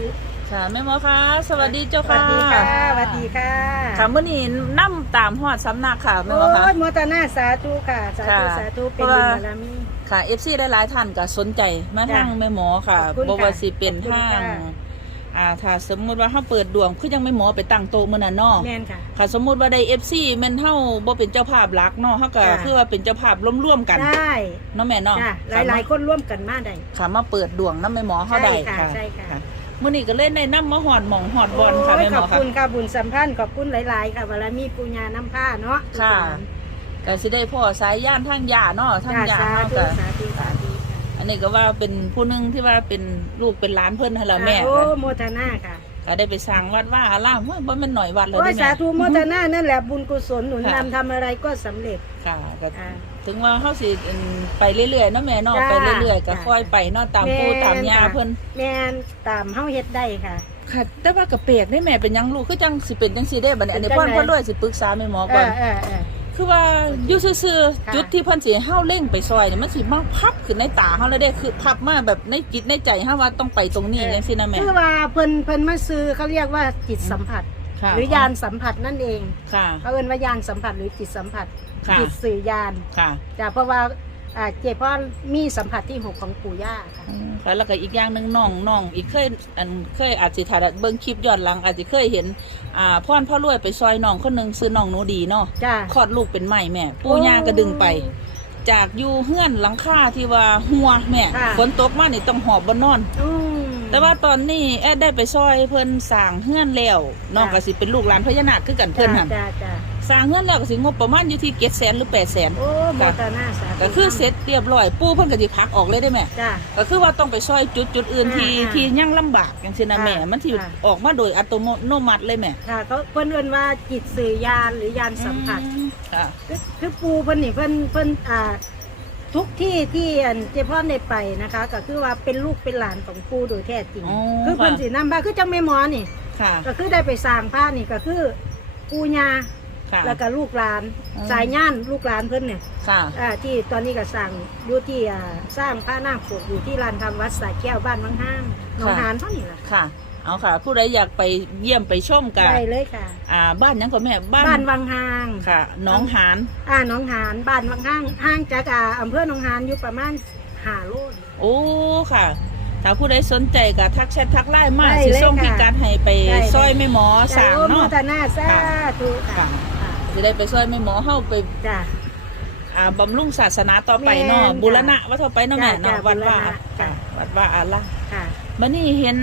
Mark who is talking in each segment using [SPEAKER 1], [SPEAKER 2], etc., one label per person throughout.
[SPEAKER 1] ธุ
[SPEAKER 2] ค่ะแม่หมอคะสวัสดีเจ้า
[SPEAKER 1] สวั
[SPEAKER 2] ค่ะ
[SPEAKER 1] สดีค่ะสวัสดีค่ะ
[SPEAKER 2] ค่ะมื้อนี้นํตามฮอดสำนักค่ะแม่
[SPEAKER 1] โอ้
[SPEAKER 2] หมอคะ
[SPEAKER 1] ยโมตนาสาธุค่ะสาธุ
[SPEAKER 2] ค่ะ
[SPEAKER 1] สาธุเป็น
[SPEAKER 2] เพราะ
[SPEAKER 1] บุ
[SPEAKER 2] ว่า
[SPEAKER 1] ญบารมี
[SPEAKER 2] ค่ะ FC ได้หลายท่านก็สนใจมา
[SPEAKER 1] จ้ะ
[SPEAKER 2] ทางแม่หมอค่ะ
[SPEAKER 1] ขอบคุณ
[SPEAKER 2] บ่ว่า
[SPEAKER 1] ค่ะ
[SPEAKER 2] สิเป็น
[SPEAKER 1] ขอบคุณ
[SPEAKER 2] ทาง
[SPEAKER 1] ค่ะ
[SPEAKER 2] อ่าถ้าสมมุติว่าเฮาเปิดดวงคือยังแม่หมอไปตั้งโต๊ะมื้อนั้นเนาะ
[SPEAKER 1] แม่นค่ะ
[SPEAKER 2] ค่ะ สมมุติว่าได้ FC แม่นเฮาบ่เป็นเจ้าภาพหลักเนาะเฮาก็
[SPEAKER 1] จ้ะ
[SPEAKER 2] คือว่าเป็นเจ้าภาพร่วมๆกัน
[SPEAKER 1] ได้
[SPEAKER 2] เนาะแม่เนาะ
[SPEAKER 1] จ้ะห
[SPEAKER 2] ค่ะ
[SPEAKER 1] ลายๆคนร่วมกันมาได้
[SPEAKER 2] ค่ะมาเปิดดวงนำแม่หมอเฮาได้
[SPEAKER 1] ใช่ค่ะใช่ค่ะ
[SPEAKER 2] มื้อนี้ก็เล่นในน้ำมาหอดหม่องหอดบอลค่ะ
[SPEAKER 1] โอ้ย
[SPEAKER 2] แม่ห
[SPEAKER 1] ข
[SPEAKER 2] ม
[SPEAKER 1] อ
[SPEAKER 2] อบค่ะ
[SPEAKER 1] คุณค่ะบุญสัมพันธ์ขอบคุณหลาย ๆ ค่ะบารมีปุญญาน้ำผ้าเนาะ
[SPEAKER 2] ค่ะก็สิได้พ่อสายย่านทางยาเนาะทาง
[SPEAKER 1] จ้ะ
[SPEAKER 2] ยา
[SPEAKER 1] สา
[SPEAKER 2] เฮา
[SPEAKER 1] ธุ
[SPEAKER 2] ก็
[SPEAKER 1] สาธุสาธุค่ะ
[SPEAKER 2] อันนี้ก็ว่าเป็นผู้หนึงที่ว่าเป็นลูกเป็นหลานเพิ่นหั่นล่ะแม่
[SPEAKER 1] โอ้
[SPEAKER 2] ก็
[SPEAKER 1] โมทนาค่ะ
[SPEAKER 2] ก็ได้ไปสร้างวัดว่าอารามเฮ้ยบ่แม่นหน่อยวัดเลย
[SPEAKER 1] โอ้ย
[SPEAKER 2] เด้
[SPEAKER 1] สา
[SPEAKER 2] แม่
[SPEAKER 1] ธุโมทนานั่นแหละบุญกุศลหนุน
[SPEAKER 2] ค่ะ
[SPEAKER 1] นำทำอะไรก็สำเร็จ
[SPEAKER 2] ค่ะก็
[SPEAKER 1] อ่า
[SPEAKER 2] ถึงว่าเฮาสิอืมไปเรื่อยๆเนาะแม่เนาะ
[SPEAKER 1] จ้า
[SPEAKER 2] ไปเรื่อยๆก็
[SPEAKER 1] จ้า
[SPEAKER 2] ค่อยไปเนาะตาม
[SPEAKER 1] แม่
[SPEAKER 2] ปู่ตาม
[SPEAKER 1] น
[SPEAKER 2] ย่า
[SPEAKER 1] ค่ะ
[SPEAKER 2] เพิ่น
[SPEAKER 1] แม่นตามเฮาเฮ็ดได้ค่ะ
[SPEAKER 2] ค่ะแต่ว่าก็แปลกได้แม่เป็นหยังลูกคือจังสิเป็นจังซี่เด้บัดนี้อันนี้
[SPEAKER 1] เป็น
[SPEAKER 2] พ่อ
[SPEAKER 1] จังไหน
[SPEAKER 2] เพิ่นด้วยสิปรึกษาแม่หมอ
[SPEAKER 1] เอ
[SPEAKER 2] ก่อน
[SPEAKER 1] อเออเออ
[SPEAKER 2] คือว่าอยู่ซื่อ
[SPEAKER 1] ค่ะ
[SPEAKER 2] ๆจุดที่เพิ่นสิให้เฮาเล่งไปซอยนี่มันสิมาพับขึ้นในตาเฮาเลยเด้คือพับมาแบบในจิตในใจเฮาว่าต้องไปตรงนี้จังซี่นะแม่
[SPEAKER 1] คือว่าเพิ่นเพิ่นมาซื้อเขาเรียกว่าจิตสัมผัส
[SPEAKER 2] ค่ะ
[SPEAKER 1] หรือยานสัมผัสนั่นเอง
[SPEAKER 2] ค่ะ
[SPEAKER 1] เขาเอิ้นว่ายานสัมผัสหรือจิตสัมผัส
[SPEAKER 2] ค่ะ
[SPEAKER 1] จิตสื่อยาน
[SPEAKER 2] ค่ะ
[SPEAKER 1] จ้ะเพราะว่าอ่าเจ็บเพราะมีสัมผัสที่หกของปู่ย่าค่ะ
[SPEAKER 2] อืมค่ะแล้วก็อีกอย่างหนึงน้องน้องอีกเคยอันเคยอาจสิถ่ายเบิ่งคลิปย้อนหลัง อาจจะเคยเห็นอ่าพ่อนพ่อรวยไปซอยน้องคนหนึงซื้อน้องหนูดีเนาะ
[SPEAKER 1] จ้ะ
[SPEAKER 2] คลอดลูกเป็นใหม่แม่ ปู่ย่าก็ดึงไป จากอยู่เฮือนหลังคาที่ว่าหัวแม่
[SPEAKER 1] ค่ะ
[SPEAKER 2] ฝนตกมานี่ต้องหอบบนนอน
[SPEAKER 1] อืม
[SPEAKER 2] แต่ว่าตอนนี้แอดได้ไปซอยเพิ่นสร้างเฮือนแล้วน้อง
[SPEAKER 1] ค่ะ
[SPEAKER 2] ก็สิเป็นลูกหลานพญานาคคือกันเพิ่น
[SPEAKER 1] จ้ะ
[SPEAKER 2] หั่น
[SPEAKER 1] จ้ะจ้ะ
[SPEAKER 2] สร้างเฮือนแล้วก็สิงบประมาณอยู่ที่7แสนหรือ8แสน
[SPEAKER 1] โอ้โมทนาสาธุ
[SPEAKER 2] ก็คือเสร็จเรียบร้อยปู่เพิ่นก็สิพักออกเลยได้แม่
[SPEAKER 1] จ้ะ
[SPEAKER 2] ก็คือว่าต้องไปซอยจุดจุดอื่นที่
[SPEAKER 1] อ่า
[SPEAKER 2] ที่ยังลำบากจังซี่นะ
[SPEAKER 1] ค่ะ
[SPEAKER 2] แม่มันสิ
[SPEAKER 1] ค่ะ
[SPEAKER 2] ออกมาโดยอัตโนมัติเลยแม่
[SPEAKER 1] ค่ะเขาเพิ่นเอิ้นว่าจิตสื่อยานหรือยานสัมผัส
[SPEAKER 2] อืมค่ะ
[SPEAKER 1] คือคือปูเพิ่นนี่เพิ่นเพิ่นอ่า ทุกที่ที่อันเจพ่อได้ไปนะคะ ก็คือว่าเป็นลูกเป็นหลานของปูโดยแท้จริง
[SPEAKER 2] อ๋อ
[SPEAKER 1] คือเพิ่น
[SPEAKER 2] ค่ะ
[SPEAKER 1] สินำบ้าคือจังแม่หมอนี่
[SPEAKER 2] ค่ะ
[SPEAKER 1] ก็คือได้ไปสร้างผ้านี่ก็คือปูญา
[SPEAKER 2] ค่ะ
[SPEAKER 1] แล้วก็ลูกหลาน
[SPEAKER 2] อืม
[SPEAKER 1] สายย่านลูกหลานเพิ่นเนี่ย
[SPEAKER 2] ค่ะ
[SPEAKER 1] อ่าที่ตอนนี้ก็สั่งอยู่ที่อ่าสร้างผ้าหน้าปกอยู่ที่ลานทำวัดสายแก้วบ้านวังห้างหนอง
[SPEAKER 2] ค่ะ
[SPEAKER 1] หานเท่านี้ล่ะ
[SPEAKER 2] ค่ะ เอาค่ะ ผู้ใดอยากไปเยี่ยมไปชมกัน
[SPEAKER 1] ได้เลยค่ะ
[SPEAKER 2] อ่า บ้านหยังก็แม่บ้าน
[SPEAKER 1] บ้านวังห้าง
[SPEAKER 2] ค่ะหน้องหาน
[SPEAKER 1] อ่าหนองหานบ้านวังห้างห่างจากอ่าอำเภอหนองหานอยู่ประมาณห้าโล
[SPEAKER 2] โอ้ค่ะ ถ้าผู้ใดสนใจก็ทักแชททักไลน์มา
[SPEAKER 1] ได้
[SPEAKER 2] สิ
[SPEAKER 1] เลย
[SPEAKER 2] ส่ง
[SPEAKER 1] ค่ะ
[SPEAKER 2] พิกัดให้ไป
[SPEAKER 1] ได้เลย
[SPEAKER 2] ซอยแม่หมอสร้าง
[SPEAKER 1] โอ้โม
[SPEAKER 2] เนาะ
[SPEAKER 1] ทนาสาธุค่ะ
[SPEAKER 2] ค่ะสิได้ไปซอยแม่หมอเฮาไป
[SPEAKER 1] จ้ะ
[SPEAKER 2] อ่าบำรุงศาสนาต่อไปเนาะ
[SPEAKER 1] แม่น
[SPEAKER 2] บูรณะว่าเท่าไปเนาะแม่
[SPEAKER 1] จ้ะ
[SPEAKER 2] เนาะ
[SPEAKER 1] จ้ะ
[SPEAKER 2] วัดว่า
[SPEAKER 1] บูรณะจ้ะ
[SPEAKER 2] ค่ะวัดว่าอาล่ะ
[SPEAKER 1] ค่ะ
[SPEAKER 2] บัดนี้เห็น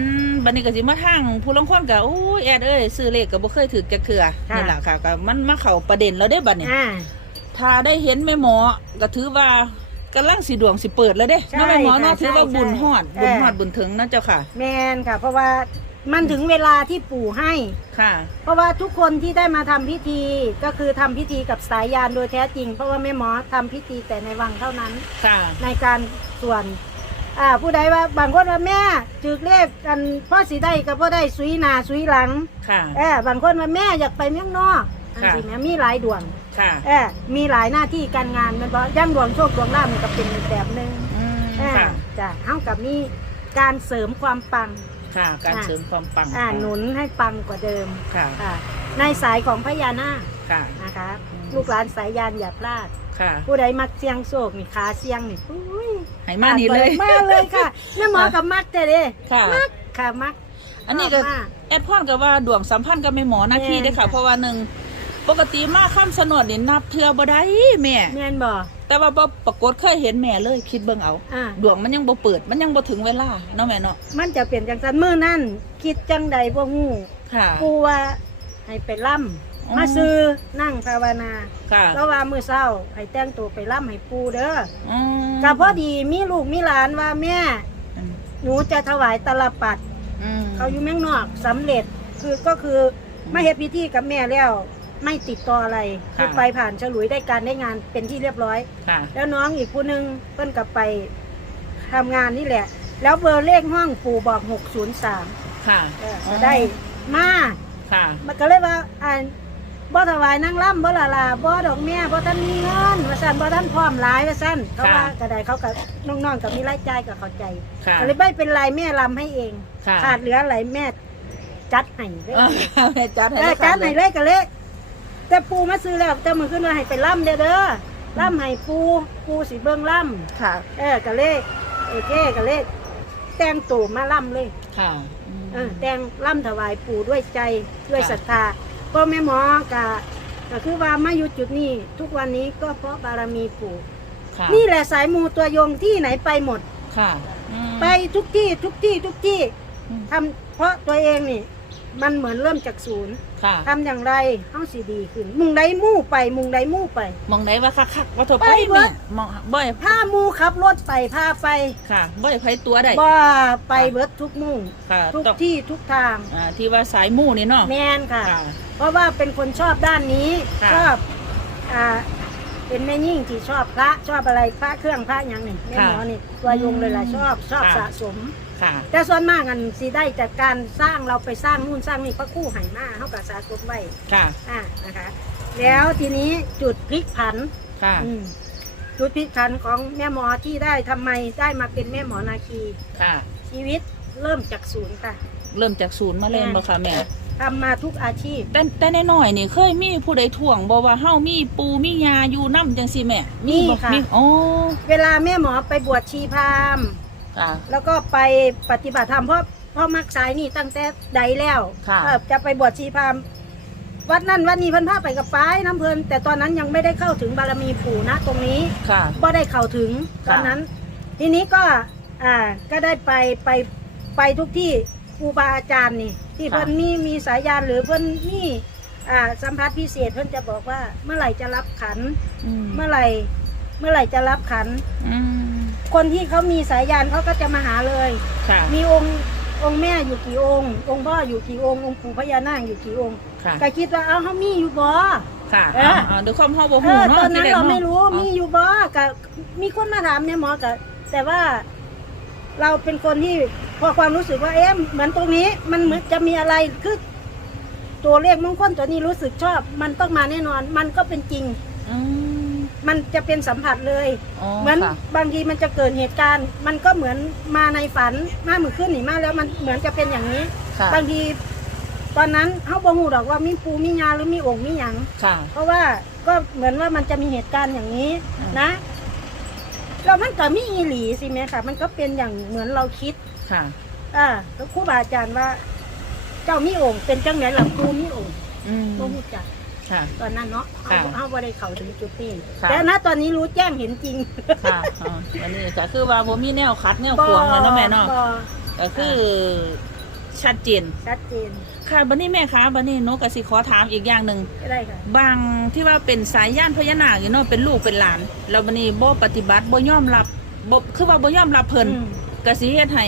[SPEAKER 2] บัดนี้ก็สิมาทางผู้ลางคนก็โอ้ยแอดเอ้ยซื้อเลขก็บ่เคยถือจักเทื่อ
[SPEAKER 1] ค่ะ
[SPEAKER 2] นี่ล่ะค่ะก็มันมาเข้าประเด็นแล้วเด้บัดนี้
[SPEAKER 1] อ่า
[SPEAKER 2] ถ้าได้เห็นแม่หมอก็ถือว่ากำลังสิดวงสิเปิดแล้วเด้
[SPEAKER 1] ใช่
[SPEAKER 2] เนาะแม่หมอเนาะ
[SPEAKER 1] ค่ะ
[SPEAKER 2] ถือว่า
[SPEAKER 1] ใช่
[SPEAKER 2] บุญฮอด
[SPEAKER 1] ใช่
[SPEAKER 2] บุญฮอด
[SPEAKER 1] เออ
[SPEAKER 2] บุญถึงนะเจ้าค่ะ
[SPEAKER 1] แมนค่ะ เพราะว่ามันถึงเวลาที่ปู่ให้
[SPEAKER 2] ค่ะ
[SPEAKER 1] เพราะว่าทุกคนที่ได้มาทำพิธีก็คือทำพิธีกับสายยานโดยแท้จริง เพราะว่าแม่หมอทำพิธีแต่ในวังเท่านั้น
[SPEAKER 2] ค่ะ
[SPEAKER 1] ในการส่วน อ่าผู้ใดว่าบางคนว่าแม่จึกเลขกันพ่อสีได้กับพ่อได้สุยหนาสุยหลัง
[SPEAKER 2] ค่ะ
[SPEAKER 1] เออบางคนว่าแม่อยากไปเมืองนอกอัน
[SPEAKER 2] ค่ะ
[SPEAKER 1] สิแม่มีหลายดวง
[SPEAKER 2] ค่ะ
[SPEAKER 1] เออมีหลายหน้าที่การงานแมันบอกย่างดวงโชคดวงลาภมันก็เป็นอีกแบบหนึ่ง
[SPEAKER 2] อืม
[SPEAKER 1] เออ
[SPEAKER 2] ค่ะ
[SPEAKER 1] จ้ะเท่ากับมีการเสริมความปัง
[SPEAKER 2] ค่ะ การ
[SPEAKER 1] อ่า
[SPEAKER 2] เสริมความปัง
[SPEAKER 1] อ่าหนุนให้ปังกว่าเดิม
[SPEAKER 2] ค่ะ
[SPEAKER 1] อ่าในสายของพญานาค
[SPEAKER 2] ค่ะ
[SPEAKER 1] นะคะ
[SPEAKER 2] อืม
[SPEAKER 1] ลูกหลานสายยานอย่าพลาด
[SPEAKER 2] ค่ะ
[SPEAKER 1] ผู้ใดมักเสียงโศกนี่ขาเสียงนี่อุ้ย
[SPEAKER 2] ให้มานี่เลย
[SPEAKER 1] มาเลยค่ะแม่หมอกับมักแต่เด้
[SPEAKER 2] ค่ะ
[SPEAKER 1] มักค่ะมัก
[SPEAKER 2] อันนี้ก็
[SPEAKER 1] ชบมา
[SPEAKER 2] แอดพอนก็ว่าดวงสัมพันธ์กับแม่หมอหน้าที่
[SPEAKER 1] แม่น
[SPEAKER 2] เด้อค่ะ
[SPEAKER 1] ค่ะ
[SPEAKER 2] เพราะว่าหนึ่งปกติมาข้ามสนวดนี่นับเทือบ่ได้แม่
[SPEAKER 1] แม่นบ่
[SPEAKER 2] แต่ว่าบ่ปรากฏเคยเห็นแม่เลยคิดเบิ่งเอา
[SPEAKER 1] อ่า
[SPEAKER 2] ดวงมันยังบ่เปิด มันยังบ่ถึงเวลาเนาะแม่เนาะ
[SPEAKER 1] มันจะเปลี่ยนจังสันมื้อนั่นคิดจังใดบ่ฮู้
[SPEAKER 2] ค่ะ
[SPEAKER 1] กูว่าให้ไปล่ำ
[SPEAKER 2] อ๋อ
[SPEAKER 1] มาซื้อนั่งภาวนา
[SPEAKER 2] ค่ะ
[SPEAKER 1] แล้วว่ามื้อเช้าให้แต่งตัวไปล่ำให้ปูเด้อ
[SPEAKER 2] อืม
[SPEAKER 1] ก็พอดีมีลูกมีหลานว่าแม่
[SPEAKER 2] อืม
[SPEAKER 1] หนูจะถวายตลปัด
[SPEAKER 2] อืม
[SPEAKER 1] เขาอยู่เมืองนอกสำเร็จคือก็คือมาเฮ็ดพิธีกับแม่แล้วไม่ติดต่ออะไรคือไปผ่านฉลุยได้การได้งานเป็นที่เรียบร้อย
[SPEAKER 2] ค่ะ
[SPEAKER 1] แล้วน้องอีกผู้หนึงเพิ่นกลับไปทำงานนี่แหละ แล้วเบอร์เลขห้องปู่บอก603
[SPEAKER 2] ค่ะ
[SPEAKER 1] เออก็ได้มา
[SPEAKER 2] ค่ะ
[SPEAKER 1] มันก็เลยว่าอ่า บ่ถวายนางล่ำบ่ละลาบ่ดอกแม่บ่ท่านมีเงินว่าซั่นบ่ท่านพร้อมหลายว่าซั่นเขาว่าก็ได้เขาก็น้องๆก็มีรายจ่ายก็เข้าใจ
[SPEAKER 2] ค่ะ
[SPEAKER 1] ก็เลยไม่เป็นไรแม่ลำให้เอง
[SPEAKER 2] ค่ะ
[SPEAKER 1] ขาดเหลืออะไรแม่จัดให้เลย
[SPEAKER 2] เออแม่จัดให้
[SPEAKER 1] แม่
[SPEAKER 2] เลย
[SPEAKER 1] จั
[SPEAKER 2] ค่ะ
[SPEAKER 1] ดให้เลยก็เลยแต่ปูมาซื้อแล้วแต่มือขึ้นว่าให้ไปล่ำเด้อเด้อล่ำให้ปูปูสิเบิ่งล่
[SPEAKER 2] ค่ะำ
[SPEAKER 1] เออก็เลยโอเคก็เลยแต่งตัวมาล่ำเลย
[SPEAKER 2] ค่ะ
[SPEAKER 1] เออแต่งล่ำถวายปู่ด้วยใจด้วยศรัทธา ก็แม่หมอกะก็คือว่ามาอยู่จุดนี้ ทุกวันนี้ก็เพราะบารมีปู่
[SPEAKER 2] ค่ะ
[SPEAKER 1] นี่แหละสายมูตัวยงที่ไหนไปหมด
[SPEAKER 2] ค่ะอืม
[SPEAKER 1] ไปทุกที่ทุกที่ทุกที่
[SPEAKER 2] อืม
[SPEAKER 1] ทำเพราะตัวเองนี่ มันเหมือนเริ่มจากศูนย์
[SPEAKER 2] ค่ะ
[SPEAKER 1] ทำอย่างไรเฮาสิดีขึ้น มุงใดมู่ไป มุงใดมู่ไป
[SPEAKER 2] มองไหนว่าคักๆว่าเถอะ
[SPEAKER 1] ไป
[SPEAKER 2] ไป
[SPEAKER 1] เบิ
[SPEAKER 2] แม่
[SPEAKER 1] ด
[SPEAKER 2] มองบ่อย
[SPEAKER 1] ถ้ามู่ขับรถไปพาไป
[SPEAKER 2] ค่ะบ่อยไผตัวได้
[SPEAKER 1] บ่ไปเบิดทุกมุ่ง
[SPEAKER 2] ค่ะ
[SPEAKER 1] ทุก
[SPEAKER 2] ต้อง
[SPEAKER 1] ที่ทุกทาง
[SPEAKER 2] อ่าที่ว่าสายมู่นี่เนาะ
[SPEAKER 1] แมนค่ะ
[SPEAKER 2] ค่ะ
[SPEAKER 1] เพราะว่าเป็นคนชอบด้านนี้
[SPEAKER 2] ค่ะ
[SPEAKER 1] ชอบอ่าเป็นแม่ยิ่งที่ชอบพระชอบอะไรพระเครื่องพระอย่างนี่แม่หมอนี่ตัวยงเลยล่ะชอบชอบสะสม
[SPEAKER 2] ค่ะ
[SPEAKER 1] แต่ส่วนมากอันสิได้จากการสร้างเราไปสร้างนู่นสร้างนี่พระครู่ไหมาเขากับสะสมไว้
[SPEAKER 2] ค่ะ
[SPEAKER 1] อ่านะคะ แล้วทีนี้จุดพลิกผัน
[SPEAKER 2] ค่ะ
[SPEAKER 1] อืมจุดพลิกผันของแม่หมอที่ได้ทำไมได้มาเป็นแม่หมอนาคี
[SPEAKER 2] ค่ะ
[SPEAKER 1] ชีวิตเริ่มจากศูนย์ค่ะ
[SPEAKER 2] เริ่มจากศูนย์มาเล่นบ่ค่ะแม่
[SPEAKER 1] ทำมาทุกอาชีพ
[SPEAKER 2] แต่แต่ในน้อยๆนี่เคยมีผู้ใดถ่วงบอกว่าเฮามีปูมียาอยู่น้ำจังสิแม่
[SPEAKER 1] มี
[SPEAKER 2] บ่
[SPEAKER 1] ค่ะ
[SPEAKER 2] มีโอ้
[SPEAKER 1] เวลาแม่หมอไปบวชชีพราหมณ์
[SPEAKER 2] ค่ะ
[SPEAKER 1] แล้วก็ไปปฏิบัติธรรมเพราะเพราะมักสายนี่ตั้งแต่ใดแล้ว
[SPEAKER 2] ค่ะ
[SPEAKER 1] เออจะไปบวชชีพราหมณ์วัดนั่นวัดนี้เพิ่นพาไปกับป้ายน้ำเพลินแต่ตอนนั้นยังไม่ได้เข้าถึงบารมีปู่นะตรงนี้
[SPEAKER 2] ค่ะ
[SPEAKER 1] ก็ได้เข้าถึงต
[SPEAKER 2] ค่ะ
[SPEAKER 1] อนนั้น ทีนี้ก็อ่าก็ได้ไปไปไปทุกที่ครูบาอาจารย์นี่ ที่เพิ่นมีมีสายยานหรือเพิ่นมีอ่าสัมผัสพิเศษเพิ่นจะบอกว่าเมื่อไหร่จะรับขัน
[SPEAKER 2] อืม
[SPEAKER 1] เมื่อไหร่เมื่อไหร่จะรับขัน
[SPEAKER 2] อืม
[SPEAKER 1] คนที่เขามีสายยานเขาก็จะมาหาเลย
[SPEAKER 2] ค่ะ
[SPEAKER 1] มีองค์องค์แม่อยู่กี่องค์ องค์พ่ออยู่กี่องค์องค์ปู่พญานาคอยู่กี่องค์
[SPEAKER 2] ค่ะ
[SPEAKER 1] ก็คิดว่าเอ้าเขามีอยู่บ่
[SPEAKER 2] ค่ะ
[SPEAKER 1] เออ
[SPEAKER 2] เอาเอาด้วยความเฮาบ่
[SPEAKER 1] เอ
[SPEAKER 2] ฮู้
[SPEAKER 1] อ
[SPEAKER 2] เนาะ
[SPEAKER 1] ตอนนั้น
[SPEAKER 2] ที่แก
[SPEAKER 1] เราไม่รู้
[SPEAKER 2] เนาะ
[SPEAKER 1] มีอยู่บ่ก็มีคนมาถามเนี่ยหมอก็แต่ว่า เราเป็นคนที่พอความรู้สึกว่าเอ๊ะเหมือนตรงนี้ มันเหมือนจะมีอะไรคือตัวเลขมงคลตัวนี้รู้สึกชอบ มันต้องมาแน่นอน มันก็เป็นจริง
[SPEAKER 2] อืม
[SPEAKER 1] มันจะเป็นสัมผัสเลย
[SPEAKER 2] อ๋อ
[SPEAKER 1] เหมือน
[SPEAKER 2] ค่ะ
[SPEAKER 1] บางทีมันจะเกิดเหตุการณ์ มันก็เหมือนมาในฝันมาเหมือนขึ้นหนีมาแล้วมันเหมือนจะเป็นอย่างนี้
[SPEAKER 2] ค่ะ
[SPEAKER 1] บางทีตอนนั้นเขาบอกหูดอกว่ามีปูมียาหรือมีองค์มีหยัง
[SPEAKER 2] ค่ะ
[SPEAKER 1] เพราะว่าก็เหมือนว่ามันจะมีเหตุการณ์อย่างนี้
[SPEAKER 2] อืม
[SPEAKER 1] นะแล้วมันก็มีอีหลีสิแม่ค่ะ มันก็เป็นอย่างเหมือนเราคิด
[SPEAKER 2] ค่ะ
[SPEAKER 1] อ่าแล้วครูบาอาจารย์ว่า เจ้ามีองค์เป็นจังไหนหลังปูมีองค์
[SPEAKER 2] อืม
[SPEAKER 1] บ่ฮู้จัก
[SPEAKER 2] ค่ะ
[SPEAKER 1] ตอนนั้นเนาะเขา
[SPEAKER 2] ค่ะ
[SPEAKER 1] เขาบ่ได้เข้าถึงจุดนี้
[SPEAKER 2] ค่ะ
[SPEAKER 1] แต่ณตอนนี้รู้แจ้งเห็นจริง
[SPEAKER 2] ค่ะอ๋ออันนี้ก็คือว่าบ่มีแนวคัดแนวขวางเลยเนาะแม่เนาะ
[SPEAKER 1] บ่
[SPEAKER 2] ก็คือชัดเจน
[SPEAKER 1] ชัดเจน
[SPEAKER 2] ค่ะบัดนี้แม่คะบัดนี้หนูก็สิขอถามอีกอย่างหนึ่ง
[SPEAKER 1] ก็ได้ค่ะ
[SPEAKER 2] บางที่ว่าเป็นสายย่านพญานาคอยู่เนาะเป็นลูกเป็นหลาน แล้วบัดนี้บ่ปฏิบัติบ่ยอมรับบ่คือว่าบ่ยอมรับเพิ่น
[SPEAKER 1] อืม
[SPEAKER 2] ก็สิเฮ็ดให้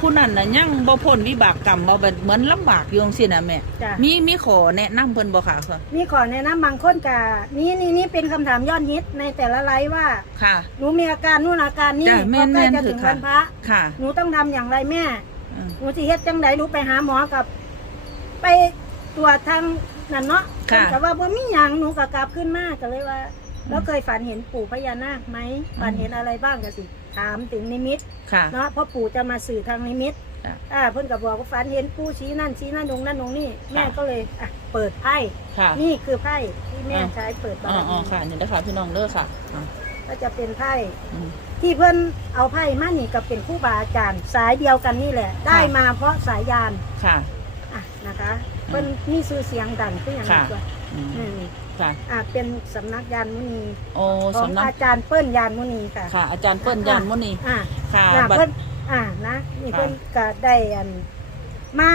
[SPEAKER 2] ผู้นั้นน่ะยังบ่พ้นวิบากกรรมบ่แบบเหมือนลำบากอยู่จังซี่นะแม่
[SPEAKER 1] จ้ะ
[SPEAKER 2] มีมีขอแนะนำเพิ่นบ่ค่ะ
[SPEAKER 1] มีขอแนะนำบางคนกะนี่นี่นี่เป็นคำถามยอดฮิตในแต่ละไลฟ์ว่า
[SPEAKER 2] ค่ะ
[SPEAKER 1] หนูมีอาการนู่นอาการนี่
[SPEAKER 2] จ้ะแม่
[SPEAKER 1] พอนใกล้จะ
[SPEAKER 2] แม่น
[SPEAKER 1] ถึง
[SPEAKER 2] ถือค่ะ
[SPEAKER 1] วันพระ
[SPEAKER 2] ค่ะ
[SPEAKER 1] หนูต้องทำอย่างไรแม่
[SPEAKER 2] อืม
[SPEAKER 1] หนูสิเฮ็ดจังไดหนูไปหาหมอกับ ไปตรวจทางนั่นเนาะ
[SPEAKER 2] ค่ะ
[SPEAKER 1] แต่ว่าบ่มีหยังหนูก็กลับขึ้นมาก็เลยว่า แล้วเคยฝันเห็นปู่พญานาคไหมฝันเห็นอะไรบ้างก็สิ ถามถึงนิมิต
[SPEAKER 2] ค่ะ
[SPEAKER 1] เนาะเพราะปู่จะมาสื่อทางนิมิต
[SPEAKER 2] จ้ะ
[SPEAKER 1] อ่าเพิ่นก็บอกว่าฝันเห็นปู่ชี้นั่นชี้นั่นตรงนั่นตรงนี้แม่ก็เลยอะเปิดไพ่
[SPEAKER 2] ค่ะ
[SPEAKER 1] นี่คือไพ่ที่แม่
[SPEAKER 2] อ่า
[SPEAKER 1] ใช้เปิดบา
[SPEAKER 2] อ๋อ
[SPEAKER 1] ร
[SPEAKER 2] อ๋อ
[SPEAKER 1] มี
[SPEAKER 2] ค่ะนี่นะคะพี่น้องเด้อค่ะอะ
[SPEAKER 1] ก็จะเป็นไพ่
[SPEAKER 2] อืม
[SPEAKER 1] ที่เพิ่นเอาไพ่มานี่ก็เป็นผู้บาอาจารย์ สายเดียวกันนี่แหละ ได้มาเพราะสายยาน
[SPEAKER 2] ค่ะ
[SPEAKER 1] อะนะคะ เพิ่นมีชื่อเสียงดังขึ้นอย่างนี้
[SPEAKER 2] ค่ะ
[SPEAKER 1] ตัว
[SPEAKER 2] อืม
[SPEAKER 1] อืม
[SPEAKER 2] ค่ะ
[SPEAKER 1] อะเป็นสำนักยานมุนี
[SPEAKER 2] โอ้
[SPEAKER 1] ของ
[SPEAKER 2] สำนัก
[SPEAKER 1] อาจารย์เปิ้ลยานมุนีค่ะ
[SPEAKER 2] ค่ะ อาจารย์เปิ้ลยานมุนี
[SPEAKER 1] อะ
[SPEAKER 2] ค่ะ
[SPEAKER 1] น่ะ
[SPEAKER 2] บัด
[SPEAKER 1] เพิ่นอะนะนี่
[SPEAKER 2] ค่ะ
[SPEAKER 1] เพิ่นก็ได้อันมา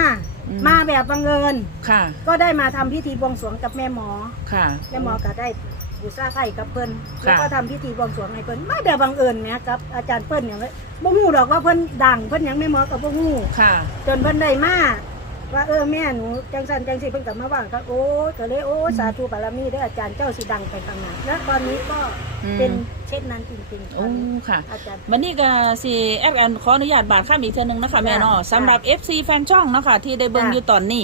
[SPEAKER 2] อืม
[SPEAKER 1] มาแบบบังเอิญ
[SPEAKER 2] ค่ะ
[SPEAKER 1] ก็ได้มาทำพิธีบวงสรวงกับแม่หมอ
[SPEAKER 2] ค่ะ
[SPEAKER 1] แม่หมอก็ได้บูชาไข่กับเพิ่น
[SPEAKER 2] ค่ะ
[SPEAKER 1] แล้วก็ทำพิธีบวงสรวงให้เพิ่นไม่แบบบังเอิญแหมครับอาจารย์เพิ่นเนี่ยบ่ฮู้ดอกว่าเพิ่นดังเพิ่นหยังแม่หมอก็บ่ฮู้
[SPEAKER 2] ค่ะ
[SPEAKER 1] จนเพิ่นได้มา ว่าเออแม่หนูจังสันจังสิเพิ่นกลับมาว่าก็โอ้ยก็เลยโอ้ยสาธุบารมีเด้ออาจารย์เจ้าสิดังไปข้างหน้าและตอนนี้ก็
[SPEAKER 2] อืม
[SPEAKER 1] เป็นเช่นนั้นจริงๆต
[SPEAKER 2] โอ้
[SPEAKER 1] อนนี้
[SPEAKER 2] ค่ะ
[SPEAKER 1] อาจารย์
[SPEAKER 2] วันนี้ก็สิแอดแอนขออนุญาตบาทข้ามอีกเทื่อนึงนะคะแม่เนาะ
[SPEAKER 1] จ้ะ
[SPEAKER 2] สำหรับ FC แฟนช่องเนาะคะที่ได้เบิ่ง
[SPEAKER 1] จ้ะ
[SPEAKER 2] อยู่ตอนนี้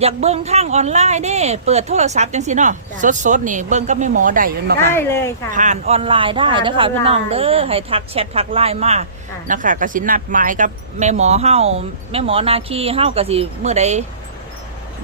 [SPEAKER 2] อยากเบิ่งทางออนไลน์เด้ เปิดโทรศัพท์จังสิเนาะ
[SPEAKER 1] จ้ะ
[SPEAKER 2] สดๆนี่เบิ่งกับแม่หมอได้แม่นบ่คะ
[SPEAKER 1] ได้เลยค่ะ
[SPEAKER 2] ผ่านออนไลน์ได้
[SPEAKER 1] ผ่าน
[SPEAKER 2] นะคะ
[SPEAKER 1] ออนไลน์
[SPEAKER 2] พี่น้องเด้อ
[SPEAKER 1] ค่ะ
[SPEAKER 2] ให้ทักแชททักไลน์มา
[SPEAKER 1] ค่ะ
[SPEAKER 2] นะคะก็สินัดหมายกับแม่หมอเฮาแม่หมอนาคีเฮาก็สิเมื่อใด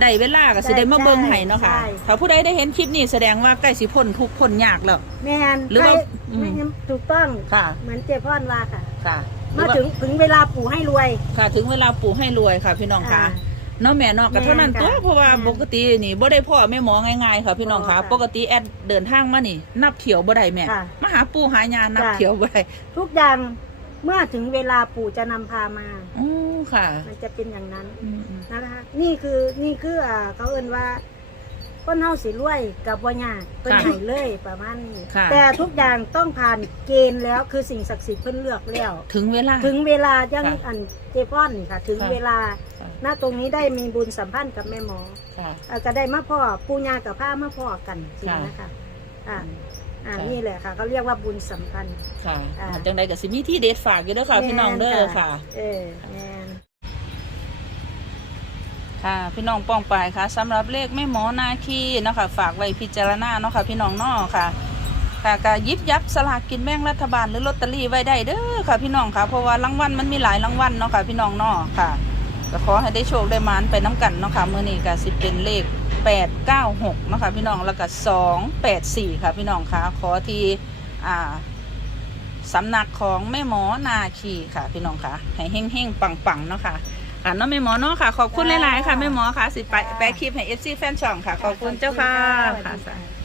[SPEAKER 2] ได้เวลาก็สิได้มาเบิ่งให้เนาะค่ะ
[SPEAKER 1] ใช่
[SPEAKER 2] ถ้าผู้ใดได้เห็นคลิปนี้แสดงว่าใกล้สิพ้นทุกข์พ้นยากแล้ว
[SPEAKER 1] แม่น
[SPEAKER 2] หรือว่า
[SPEAKER 1] ใค
[SPEAKER 2] อืม
[SPEAKER 1] ไม่งั้นถูกต้อง
[SPEAKER 2] ค่ะ
[SPEAKER 1] เหมือนเจพ่อนว่าค่ะ
[SPEAKER 2] ค่ะ
[SPEAKER 1] มาถึงถึงเวลาปู่ให้รวย
[SPEAKER 2] ค่ะถึงเวลาปู่ให้รวยค่ะพี่น้องค่ะ
[SPEAKER 1] อ่า
[SPEAKER 2] เนาะแม่เนาะก็เท่านั้น
[SPEAKER 1] แม่น
[SPEAKER 2] ตัว
[SPEAKER 1] ค่ะ
[SPEAKER 2] เพราะว่า
[SPEAKER 1] แม่น
[SPEAKER 2] ปกตินี่บ่ได้พ่อแม่หมอง่ายๆค่ะพี่น้องค่ะ
[SPEAKER 1] อ๋อค่ะ
[SPEAKER 2] ปกติแอดเดินทางมานี่ นับเขียวบ่ได้แม่
[SPEAKER 1] ค่ะ
[SPEAKER 2] มาหาปู่หายานับ
[SPEAKER 1] จ้ะ
[SPEAKER 2] เขียวบ่ได้
[SPEAKER 1] ทุกอย่างเมื่อถึงเวลาปู่จะนำพามา
[SPEAKER 2] อือค่ะ
[SPEAKER 1] มันจะเป็นอย่างนั้น
[SPEAKER 2] อืม
[SPEAKER 1] นะคะ นี่คือนี่คืออ่าเขาเอ่นว่า คนเฮาสิรวยกับบ่ยากเพิ่นให้เลยประมาณนี้
[SPEAKER 2] ค่ะ
[SPEAKER 1] แต่ทุกอย่างต้องผ่านเกณฑ์แล้วคือสิ่งศักดิ์สิทธิ์เพิ่นเลือกแล้ว
[SPEAKER 2] ถึงเวลา
[SPEAKER 1] ถึงเวลายัง
[SPEAKER 2] ค่ะ
[SPEAKER 1] อันเจป้อนนี่ค่ะ ถึง
[SPEAKER 2] ค่ะ
[SPEAKER 1] เวลา
[SPEAKER 2] ค่ะ
[SPEAKER 1] ณตรงนี้ได้มีบุญสัมพันธ์กับแม่หมอ
[SPEAKER 2] ค่ะ
[SPEAKER 1] เอ่อก็ได้มาพ่อปูญากับผ้ามาพ่อกันจริง
[SPEAKER 2] ค่ะ
[SPEAKER 1] นะคะอ่าอ่า
[SPEAKER 2] ค่ะ
[SPEAKER 1] นี่แหละค่ะเขาเรียกว่าบุญสัมพันธ์
[SPEAKER 2] ค่ะ
[SPEAKER 1] อ่า
[SPEAKER 2] จังใดก็สิมีที่เด็ดฝากอยู่เด้อค่ะพี่น้องเด้อค่ะ
[SPEAKER 1] เออแมน
[SPEAKER 2] ค่ะพี่น้องป้องปายค่ะสำหรับเลขแม่หมอนาคีเนาะค่ะฝากไว้พิจารณาเนาะค่ะพี่น้องนาะค่ะค่ะก็ยิบยับสลากกินแบ่งรัฐบาลหรือลอตเตอรี่ไว้ได้เด้อค่ะพี่น้องค่ะเพราะว่ารางวัลมันมีหลายรางวัลเนาะค่ะพี่น้องนาะค่ะก็ขอให้ได้โชคได้มานไปน้กันเนาะค่ะมื้อนี้ก็สิเป็นเลข 896เนาะค่ะพี่น้องแล้วก็284 ค่ะพี่น้องค่ะขอที่อ่าสำนักของแม่หมอนาคีค่ะพี่น้องค่ะให้เฮงๆปังๆเนาะค่ะ อ่าเนาะแม่หมอเนาะค่ะ ขอบคุณหลายๆค่ะแม่หมอค่ะสิไปไปคลิปให้ FC แฟนช่องค่ะ ขอบคุณเจ้าค่ะ
[SPEAKER 1] สวัส
[SPEAKER 2] ค่ะ
[SPEAKER 1] ดีค่ะ